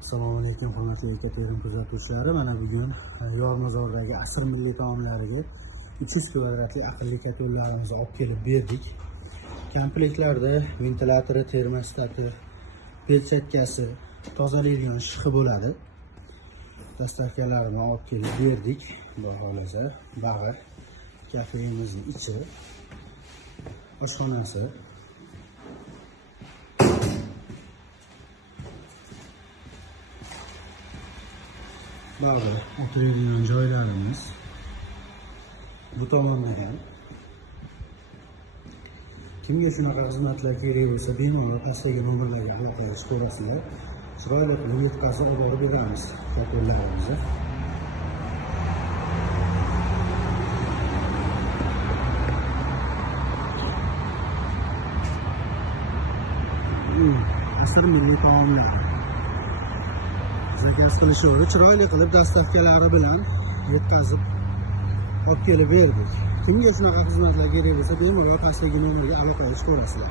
Assalomu alaykum hurmatli Ekaterinburg kuzatuvchilari. Mana bugun Yormazordagi asr milliy taomlariga 300 kvadratli aqlli kotellarimizni olib kelib berdik. Komplektlarda ventilatori, termostati, perchatkasi, tozalaydigan shixi bo'ladi. Dastavkalarni olib kelib berdik. Xudo xolasa, bag'ir, kafemizning ichi, oshxonasi, bag'ir, o'tiradigan joylarimiz bu tomonda ham. Kimga shunaqa xizmatlar kerak bo'lsa, bemalol pastdagi nomerlarga aloqalashib ko'rasizlar. Chiroyli qilib yetkazib olib borib beramiz kotellarimizni. Asr milliy taomlar. Zakaz qilishovdi, chiroyli qilib dastavkalari bilan yetkazib olib kelib berdik. Kimga shunaqa xizmatlar kerak bo'lsa, bemalol pastdagi nomerga aloqalashib ko'rasizlar.